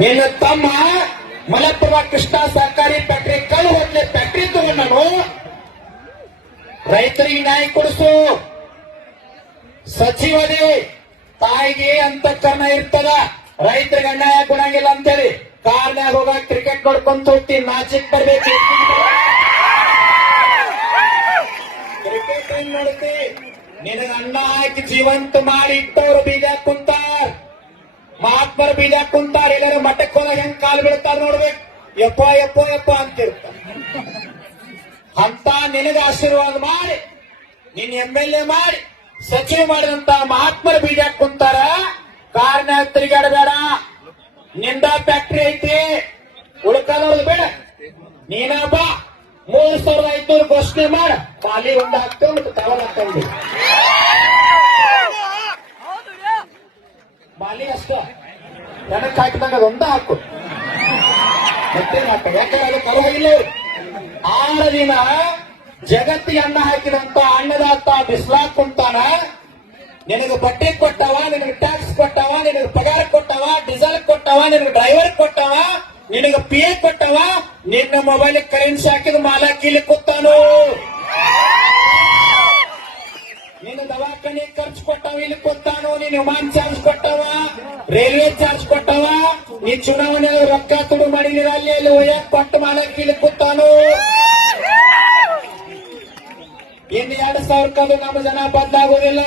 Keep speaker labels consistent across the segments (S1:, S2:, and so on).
S1: ನಿನ್ನ ತಮ್ಮ ಮಲಪ್ಪುರ ಕೃಷ್ಣ ಸಹಕಾರಿ ಫ್ಯಾಕ್ಟರಿ ಕಲ್ಲು ಹೋಟ್ಲೆ ಫ್ಯಾಕ್ಟರಿ ತಗೊಂಡನು ರೈತರಿಗೆ ನ್ಯಾಯ ಕೊಡಿಸು. ಸಚಿವರೇ, ತಾಯಿಗೆ ಅಂತಃಕರಣ ಇರ್ತದ. ರೈತರಿಗೆ ಅನ್ಯಾಯ ಕೊಡಂಗಿಲ್ಲ ಅಂತೇಳಿ ಕಾರ್ನಾಗ ಹೋಗ ಕ್ರಿಕೆಟ್ ನೋಡ್ಕೊಂತ ಹೋಗ್ತೀನಿ ನಾಚಿಕ್ ಬರ್ಬೇಕು. ಕ್ರಿಕೆಟ್ ನೋಡ್ತಿ ನಿನಗ ಅನ್ನ ಹಾಕಿ ಜೀವಂತ ಮಾಡಿ ಇಟ್ಟವ್ರು ಬೀಜ ಕುಂತಾರ ಮಹಾತ್ಮರ ಬೀಜ ಕುಂತಾರ, ಎಲ್ಲರೂ ಮಠಕ್ಕೆ ಹೋದಾಗ ಹೆಂಗ್ ಕಾಲು ಬೀಳ್ತಾರ ನೋಡ್ಬೇಕು. ಯಪ್ಪ ಯಪ್ಪ ಯಪ್ಪ ಅಂತಿರ್ತಾರ ಅಂತ ನಿನಗೆ ಆಶೀರ್ವಾದ ಮಾಡಿ ನಿನ್ ಎಂ ಎಲ್ ಎ ಮಾಡಿ, ಸಚಿವ ಮಾಡಿದಂತ ಮಹಾತ್ಮರ ಬೀಜ ಕುಂತಾರ? ಕಾರ್ನ್ಯಾಗ ತಿರುಗಾಡಬೇಡ. ನಿಂದ ಫ್ಯಾಕ್ಟ್ರಿ ಐತಿ. ಉಳ್ಕೊಳ್ಳೋದು ಬೇಡ. ನೀನ ಬಾ. ಮೂರ್ ಸಾವಿರದ ಐದ್ನೂರು ಘೋಷಣೆ ಮಾಡ. ಖಾಲಿ ಒಂದು ಹಾಕ್ತೇವೆ ಮತ್ತು ಮಾಲಿ ಅಷ್ಟ ಜನಕ್ಕೆ ಹಾಕಿದಾಗ ಅದೊಂದ ಹಾಕು. ಮತ್ತೇನ್ ಹಾಕ ಯಾಕಂದ್ರೆ ಅದು ಪರವಾಗಿಲ್ಲ ಆರು ದಿನ ಜಗತ್ತಿಗೆ ಅನ್ನ ಹಾಕಿದಂತ, ಅನ್ನದಾತ ಬಿಸ್ಲಾಕ್ ಕುಂತಾನ ನಿನಗೆ ಬಟ್ಟೆ ಕೊಟ್ಟವ, ನಿನಗೆ ಟ್ಯಾಕ್ಸ್ ಕೊಟ್ಟವ, ನಿನಗೆ ಪಗಾರ ಕೊಟ್ಟವ ಡೀಸೆಲ್ ಕೊಟ್ಟವ, ನಿನಗೆ ಡ್ರೈವರ್ ಕೊಟ್ಟವ, ನಿನಗೆ ಪಿ ಎ ಕೊಟ್ಟವ, ನಿನ್ನ ಮೊಬೈಲ್ ಕರೆನ್ಸಿ ಹಾಕಿದ ಮಾಲ ಕೀಲಿ ಕೂತಾನು. ನಿನ್ನ ದವಾಖಾನೆ ಖರ್ಚು ಕೊಟ್ಟವ, ಇಲ್ಲಿ ಕೊಟ್ಟಾನು ನಿನ್ನ ವಿಮಾನ ಚಾರ್ಜ್ ಕೊಟ್ಟವ. ರೈಲ್ವೆ ಚಾರ್ಜ್ ಕೊಟ್ಟವ? ನೀ ಚುನಾವಣೆ ರೊಕ್ಕ ತುಡು ಮಾಡಿದಿರ ಅಲ್ಲಿ ಅಲ್ಲಿ ಒಯ್ಯಕ್ ಕೊಟ್ಟು ಮಾಡಕ್ ಇಲ್ಲಿ ಕೂತಾನು. ಇನ್ ಎರಡ್ ಸಾವಿರ ಕದು ನಮ್ಮ ಜನ ಬಂದಾಗೋದಿಲ್ಲ.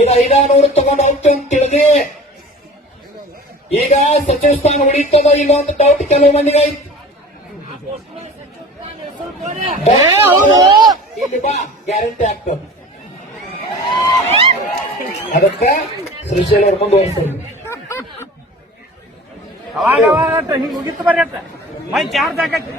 S1: ಇದು ಐದಾರು ತಗೊಂಡು ಹೋಗ್ತೀವಿ ಅಂತ ತಿಳಿದಿ. ಈಗ ಸಚಿವ ಸ್ಥಾನ ಉಳಿತದ ಈಗ ಅಂತ ಡೌಟ್ ಕೆಲವು ಮಂದಿಗೆ ಐತಿ. ಇಲ್ಲಿ ಬಾ ಗ್ಯಾರಂಟಿ ಆಗ್ತದೆ ಅದಕ್ಕ ಸೃಷ್ಟಿಯಲ್ಲಿ ಅವ್ರ ಮುಂದುವರಿಸ್ತಾರೆ
S2: ಅವಾಗ ಅವಾಗ ಹಿಂಗ್ ಮುಗಿತು ಬರ್ರಿ ಅಟ್ಟ ಮೈ ಚಾರ್ಜ್ ಹಾಕತ್ತೆ